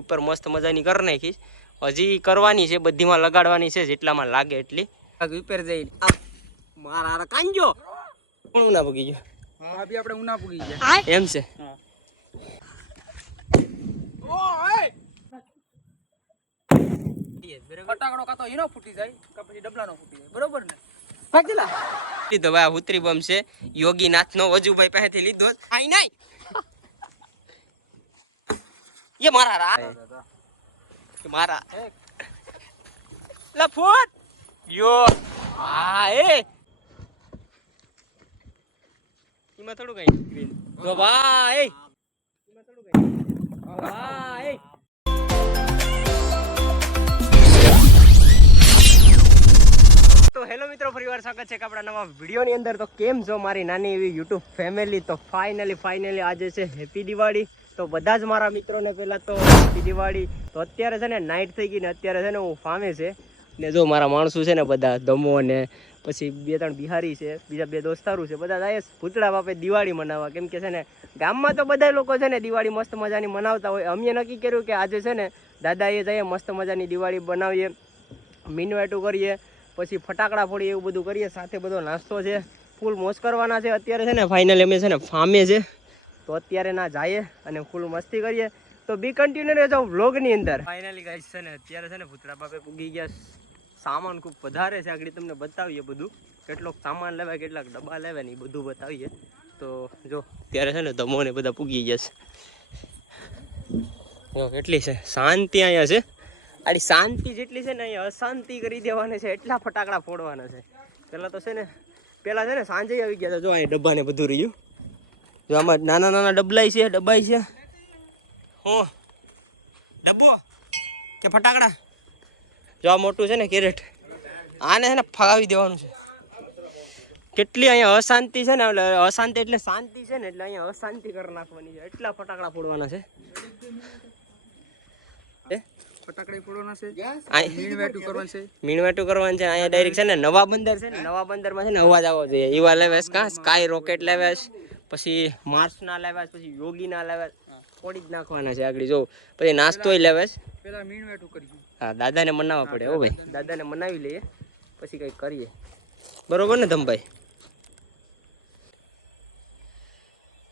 ઉપર મસ્ત મજાની કરી નાખીશ. હજી કરવાની છે, બધીમાં લગાડવાની છે, જેટલામાં લાગે એટલી. ઉપર જઈ મારા કાંજો કોણ ઉના પૂગી ગયો? હા બી આપણે ઉના પૂગી ગયા એમ છે. ફટાકડો કાતો એનો ફૂટી જાય કે પછી ડબલાનો ફૂટી જાય, બરોબર ને? ફાકીલા લીધો ભાઈ ઉતરી બમ છે યોગીનાથ નો વજુભાઈ પાસેથી લીધો. આઈ નહીં ये मारा रहा मारा लफूट यो आ ए इमा थोड़ू गई ग्रीन तो भाई इमा थोड़ू गई भाई. તો હેલો મિત્રો, ફરીવાર સ્વાગત છે આપણા નવા વિડીયોની અંદર. તો કેમ છો મારી નાની એવી યુટ્યુબ ફેમિલી? તો ફાઇનલી આજે છે હેપી દિવાળી. તો બધા જ મારા મિત્રોને પહેલાં તો હેપી દિવાળી. તો અત્યારે છે ને નાઇટ થઈ ગઈ ને અત્યારે છે ને હું ફામે છે ને જો મારા માણસો છે ને બધા દમો ને પછી 2-3 બિહારી છે, બીજા 2 દોસ્તારું છે, બધા જાય ભૂતળા બાપે દિવાળી મનાવવા. કેમ કે છે ને ગામમાં તો બધા લોકો છે ને દિવાળી મસ્ત મજાની મનાવતા હોય. અમે નક્કી કર્યું કે આજે છે ને દાદાએ જઈએ મસ્ત મજાની દિવાળી બનાવીએ, મીનવાટું કરીએ, પછી ફટાકડા ફોડીએ, એવું બધું કરીએ. સાથે બધો નાસ્તો છે, ફૂલ મોજ કરવાના છે. અત્યારે છે ને ફાઇનલી અમે છે ને ફામે છે, તો અત્યારે ના જઈએ અને ફૂલ મસ્તી કરીએ. તો બી કન્ટિન્યુ રહેજો વ્લોગની અંદર. ફાઇનલી ગાઈસ છે ને અત્યારે છે ને ભૂતળા બાપે પૂગી ગયા. સામાન ખૂબ વધારે છે, આગળ તમને બતાવીએ બધું, કેટલોક સામાન લેવાય, કેટલાક ડબ્બા લેવાય ને એ બધું બતાવીએ. તો જો અત્યારે છે ને ધમો ને બધા પૂગી ગયા છે. જો કેટલી છે શાંતિ અહીંયા છે. આડી શાંતિ જેટલી છે ને અહીંયા અશાંતિ કરી દેવાની છે, એટલા ફટાકડા ફોડવાના છે. પહેલાં તો છે ને સાંજે આવી ગયા હતા. જો અહીં ડબ્બા ને બધું રહ્યું. જો આમાં નાના ડબલાઈ છે, હું ડબ્બો કે ફટાકડા. જો આ મોટું છે ને કેરેટ, આને છે ને ફગાવી દેવાનું છે. કેટલી અહીંયા અશાંતિ છે ને, એટલે અશાંતિ એટલે શાંતિ છે ને, એટલે અહીંયા અશાંતિ કરી નાખવાની છે. એટલા ફટાકડા ફોડવાના છે. મીણવાટું કરવાનું છે. અહીંયા ડાયરેક્ટ છે ને નવા બંદર છે ને, નવા બંદરમાં છે ને અવાજ આવવો જોઈએ. એવા લેવાશ કાં સ્કાય રોકેટ લેવાશ, પછી માર્સના લેવાશ, પછી યોગીના લેવાશ, ફોડી જ નાખવાના છે આગળ. જો પછી નાસ્તોય લેવાશ. પેલા મીણવાટું કરીએ. હા, દાદાને મનાવવા પડે. હો ભાઈ, દાદાને મનાવી લઈએ પછી કંઈક કરીએ, બરોબર ને ધમભાઈ?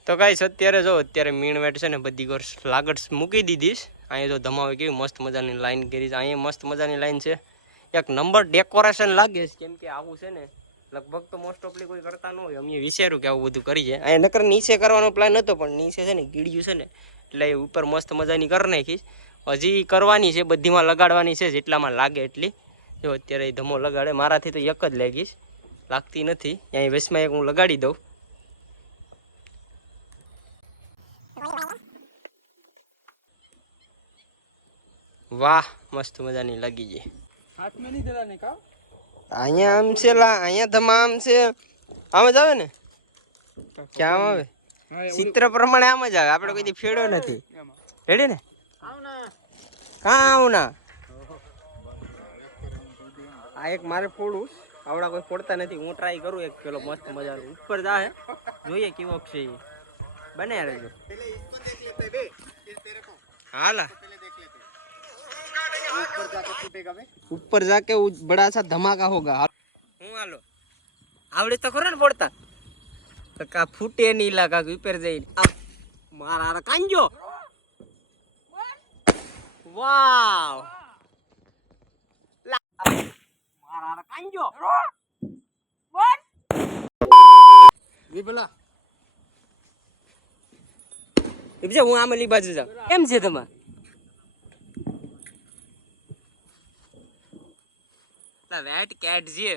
તો ગાઈસ અત્યારે જો અત્યારે મીણવેટ છે ને બધી લાગડ મૂકી દીધીશ. અહીંયા જો ધમાવે કેવી મસ્ત મજાની લાઈન કરી છે. અહીંયા મસ્ત મજાની લાઈન છે, એક નંબર ડેકોરેશન લાગે છે. કેમ કે આવું છે ને લગભગ તો મોસ્ટ ઓફલી કોઈ કરતા ન હોય. અમે વિચાર્યું કે આવું બધું કરીએ. અહીંયા નકર નીચે કરવાનો પ્લાન હતો, પણ નીચે છે ને ગીડ્યું છે ને, એટલે ઉપર મસ્ત મજાની કરી નાખીશ. હજી કરવાની છે, બધીમાં લગાડવાની છે, જેટલામાં લાગે એટલી. જો અત્યારે એ ધમો લગાડે, મારાથી તો એક જ લાગીશ, લાગતી નથી. અહીં વેસમાં એક હું લગાડી દઉં. વાહ, મસ્ત મજાની લાગી ગઈ. હાથમાં નહીં જલાને કા? અહીંયા આમ છે લા, અહીંયા ધમા આમ છે, આમ જ આવે ને? ક્યાં આવે? ચિત્ર પ્રમાણે આમ જ આવે. આપણે કોઈ ફેડો નથી. રેડી ને? કાં આવું ના. આ એક મારે ફોડું, આવડા કોઈ ફોડતા નથી. હું ટ્રાય કરું એક પેલો મસ્ત મજાનો ઉપર જાય, જોઈએ કેવો છે. બને રહેજો. હાલા ऊपर जाके बड़ा सा धमाका होगा. હું હાલો આવડે તો ખરો ને પડતા, તો કા ફૂટે નહીં લાગા. ઉપર જઈને મારા કાંજો. વાવ, મારા કાંજો. વિભલા વિભલા હું આમલી બાજુ જાઉં. કેમ છે તમારે? વેટ કેટ છે.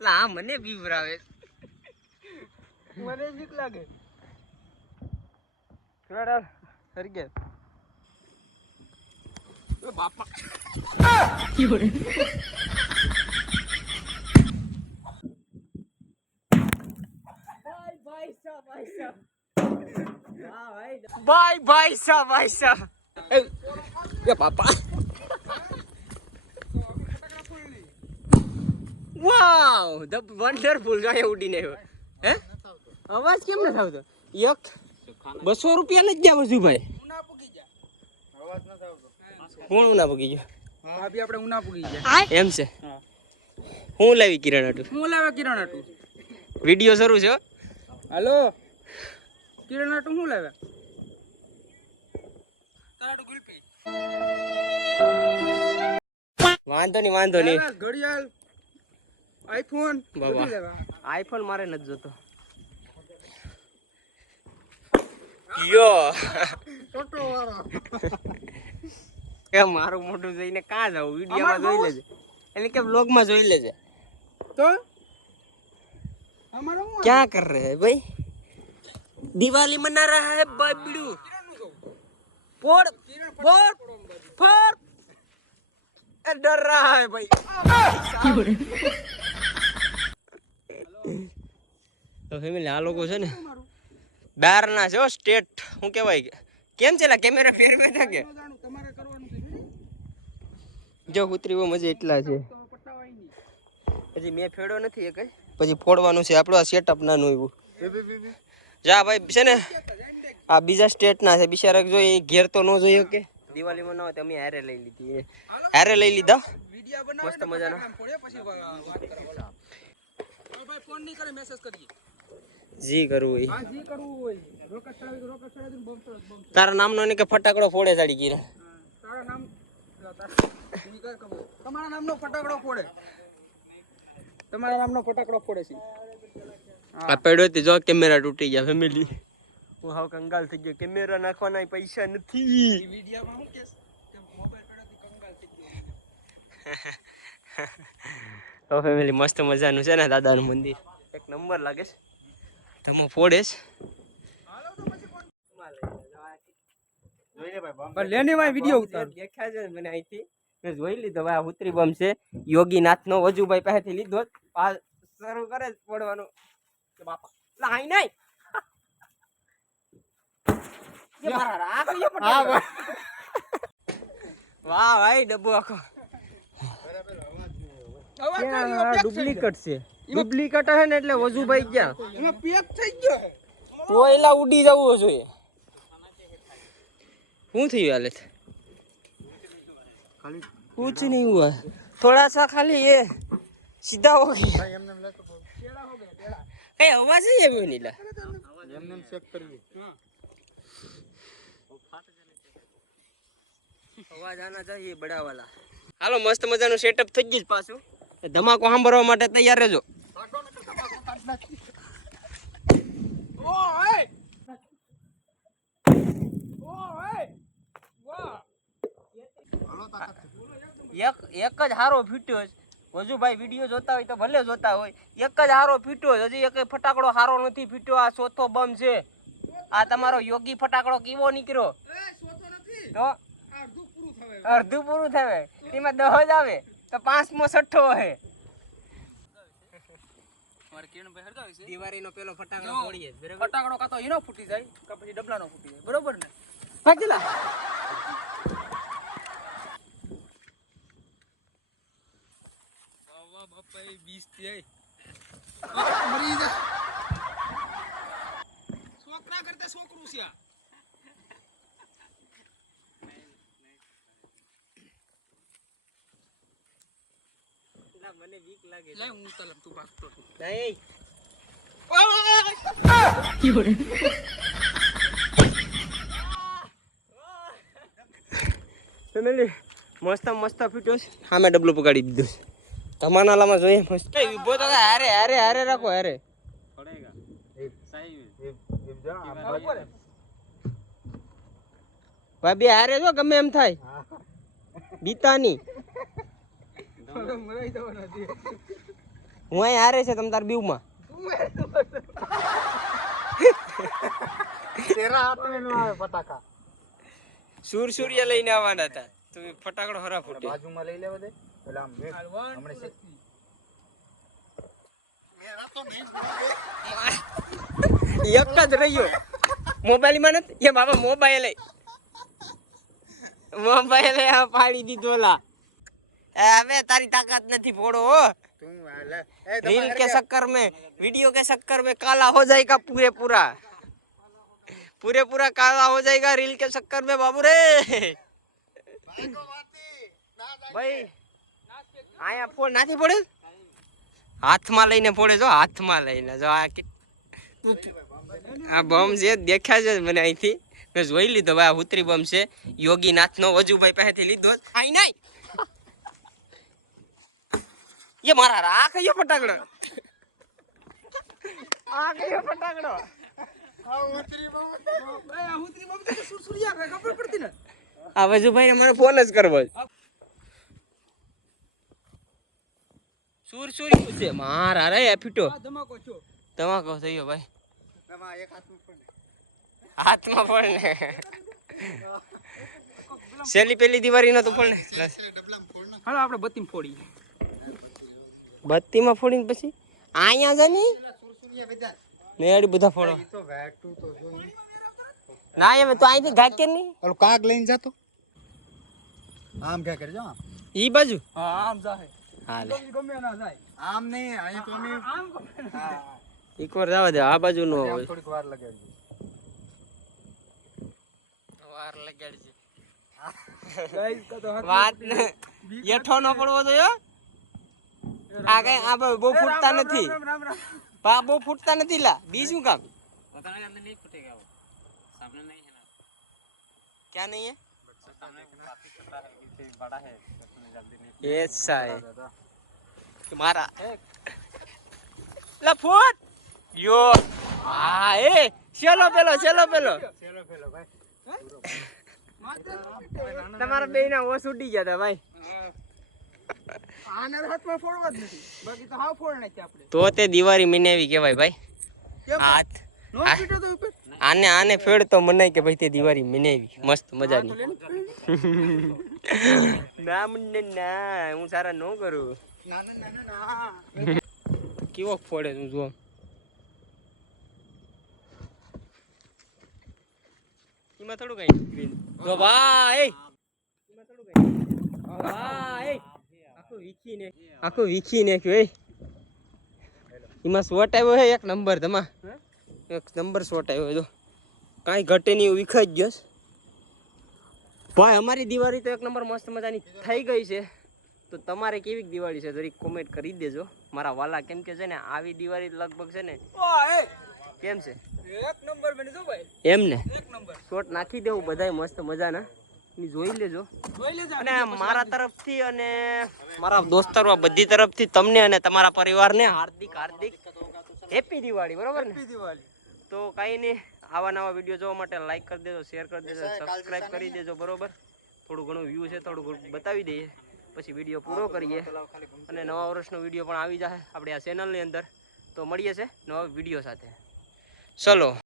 લા મને બીવરાવે, મને બીક લાગે. થોડા હરી ગયા. એ બાપા ભાઈ સાહેબ. ये पापा वाव, द वंडरफुल. જો એ ઉડીને આવ્યો. હે અવાજ કેમ ન આવતો? એક ₹200 લઈ ગયા વજુભાઈ. કોણ ઉના પૂગી ગયો? ભાભી આપણે ઉના પૂગી ગયા. એમ છે. હું લાવી કિરણ હાટુ? હું લાવ્યા કિરણ હાટુ? વિડિયો શરૂ છે. હાલો કિરણ હાટુ હું લાવ્યા? તારાડુ ગુલપી. વાંધો નહીં. ઘડિયાળ આઈફોન બાબા આઈફોન મારે નથી જોતો. યો ટોટો વાળો કે મારું મોઢું જોઈને કાં જાવ? વિડીયોમાં જોઈ લેજે, એટલે કે બ્લોગમાં જોઈ લેજે. તો અમારો क्या कर रहे हैं भाई? दिवाली मना रहा है बबलू. फोड़ फोड़ फोड़. डर रहा है भाई. તો ફેમિલી આ લોકો છે ને બહાર ના છે સ્ટેટ. શું કહેવાય કેમ છે કેમેરા ફેરવે છે કે તમારે કરવાનું છે જો કૂતરીઓ મજા એટલા છે. હજી મેં ફેડો નથી એ કઈ, પછી ફોડવાનું છે. આપણું આ સેટઅપ નાનું એવું. જા ભાઈ છે ને આ બીજા સ્ટેટ ના છે બિચારા, જો એ ઘેર તો ન જોઈએ કે દિવાળીમાં ન હોય તો અમે હારે લઈ લીધી. હારે લઈ લીધા મસ્ત મજાનો. ફોન નહીં કરે મેસેજ કરીએ. જી કરવું હોય. હા જી કરવું હોય. રોકેટ ચડાવી બોમ્બ ચડાવ. તારા નામનો ને કે ફટાકડો ફોડે સાડી ગીરા. તારા નામ તમારા નામનો ફટાકડો ફોડે. તમારા નામનો ફટાકડો ફોડે છે. આ પડ્યો તે જો કેમેરા તૂટી ગયા ફેમિલી. હું હાવ કંગાલ થઈ ગયો. કેમેરા નાખવાના પૈસા નથી. વિડિયોમાં હું કે મોબાઈલ પડ્યોથી કંગાલ થઈ ગયો. તો ફેમિલી મસ્ત મજાનું છે ને દાદાનું મંદિર. એક નંબર લાગે છે. તમે ફોડેસ લેની માં વિડિયો ઉતાર દેખાય છે મને અહીંથી. મેં જોઈ લીધો ભાઈ. આ ઉતરી બમ છે યોગીનાથનો. વજુભાઈ પાસેથી લીધો. આ શરૂ કરે ફોડવાનું. બાપા લાઈ નહીં. વાહ ભાઈ ડબ્બો આખો ડુપ્લિકેટ છે. ડુપ્લિકેટ હે ને એટલે વજુભાઈ ગયા એમાં પેક થઈ ગયો. તો એલા ઉડી જવું જોઈએ. શું થયું હાલત? कुछ नहीं हुआ, थोड़ा सा खाली ये सीधा हो गया. ए आवाज ही है नीला. એમને ચેક કરીએ. અવાજ આના चाहिए બડા વાલા. હાલો મસ્ત મજાનું સેટઅપ થઈ ગયું પાછું. ધમાકો સાંભળવા માટે તૈયાર રહેજો. એક જ હારો ફીટ્યો છે. વજુભાઈ વિડીયો જોતા હોય તો ભલે જોતા હોય. એક જ હારો ફીટ્યો છે. હજી એક ફટાકડો હારો નથી ફીટ્યો. આ ચોથો બમ છે. આ તમારો યોગી ફટાકડો કેવો નીકળ્યો? તો અડધું પૂરું થાય. એમાં 10 જ આવે તો 5મો 6 હે. દિવાળીનો પેલો ફટાકડો ફોડીએ. ફટાકડો કાતો એનો ફૂટી જાય કે પછી ડબલાનો ફૂટી જાય. બરોબર ને? ભાગીલા બાપા 20 થી મરી જા. છોકરા કરતા છોકરું છે. મને વીક લાગે. લે હું તલમ તું ભાગતો નહીં. ફેમિલી મસ્ત મસ્ત ફીટ્યો છે. સામે ડબલું પગાડી દીધું છે. તમારા નાલામાં જોઈએ મસ્ત. ઉભો તો હારે હારે હારે રાખો. હારે પડેગા ભાઈ બે હારે જો ગમે એમ થાય. બીતાની હું અહીં હારે છે તમ તાર બીવમાં. તેરા હાથ મે નો આવે ફટાકા. સૂર્ય લઈને આવવાના હતા તો ફટાકડો હરા ફૂટે. બાજુમાં લઈ લેવા દે. પેલા આમ હમણે છે. મેરા તો નહીં. એક જ રહ્યો. મોબાઈલ માં નથી. એ બાબા મોબાઈલ આ પાડી દીધો. લા હવે તારી તાકાત નથી ફોડો. તું रील के चक्कर में वीडियो के चक्कर में काला हो जाएगा पूरे पूरा. पूरे पूरा काला हो जाएगा रील के चक्कर में बाबू रे भाई આયા ફોડ નાથી પડે હાથમાં લઈને પડે જો હાથમાં લઈને જો આ બમ છે દેખાય છે મને અહીંથી મેં જોઈ લીધો ભાઈ આ ઉતરી બમ છે યોગીનાથ નો વજુભાઈ પાસેથી લીધો આઈ નહીં ये मारा आ कहियो फटाकड़ो आ कहियो फटाकड़ो આ ઉતરી બહુ તો સુરસુરિયા ભાઈ ખબર પડતી ને આ વજુભાઈ ને મને ફોન જ કરવો સુરસુરી છે મારા રે ફીટો ધમાકો છો તમાકો થયો ભાઈ તમા એક હાથમાં પડે ને છેલ્લી પેલી દિવાળી નો તો પડે હાલો આપણે બત્તી ફોડી બત્તીમાં ફોડીને પછી અહીંયા જાની નેડી બધા ફોડો ના એમ તો અહીંથી ઘાટ કે નહીં ઓલો કાગ લઈને જાતો આમ ક્યાં કરજો ઈ બાજુ હા આમ જાહે હાલે ગમે ના જાય આમ નહીં અહીં તો અમે આમ હા એકવાર જવા દે આ બાજુ નો હોય થોડીક વાર લગાડજો વાર લગાડજે ગાઈસ તો વાત ને યેઠો ન પડવો જોઈએ આ કઈ આ બહુ ફૂટતા નથી પા બહુ ફૂટતા નથી લા બીજું કામ क्या नहीं है ऐसा है तुम्हारा ला फूट यो हाँ ए चलो पेलो भाई તમારા બેયના ઓસ ઉડી ગયા તા ભાઈ આના હાથમાં ફોડવા જ નથી બાકી તો હાવ ફોડ નાખી આપણે તો તે દિવાળી મનાવી કહેવાય ભાઈ હાથ નો પીટો તો ઉપર આને ફેડ તો મનાય કે ભાઈ તે દિવાળી મનાવી મસ્ત મજાની ના મને ના હું સારા ન કરું ના કેવો ફોડે તું જો એમાં થોડું કઈ જો ભાઈ એમાં થોડું કઈ ભાઈ આખું વીખી નાખ્યું એમાં શોટ આવ્યો હે એક નંબર તમા એક નંબર શોટ આવ્યો જો કાંઈ ઘટે નહીં વિખાઈ જ ગયો ભાઈ અમારી દિવાળી તો એક નંબર મસ્ત મજાની થઈ ગઈ છે તો તમારે કેવી દિવાળી છે જરીક કોમેન્ટ કરી દેજો મારા વાલા કેમ કે છે ને આવી દિવાળી લગભગ છે ને કેમ છે એક નંબર બની જો ભાઈ એમ ને એક નંબર શોટ નાખી દેવું બધાય મસ્ત મજાના જોઈ લેજો અને મારા તરફથી અને મારા દોસ્તારો બધી તરફથી તમને અને તમારા પરિવારને હાર્દિક હેપી દિવાળી બરોબર ને દિવાળી તો કાંઈ નહીં આવા નવા વિડીયો જોવા માટે લાઈક કરી દેજો શેર કરી દેજો સબસ્ક્રાઇબ કરી દેજો બરોબર થોડું ઘણું વ્યૂ છે થોડું ઘણું બતાવી દઈએ પછી વિડીયો પૂરો કરીએ અને નવા વર્ષનો વિડીયો પણ આવી જાય આપણે આ ચેનલની અંદર તો મળીએ છે નવા વિડીયો સાથે ચલો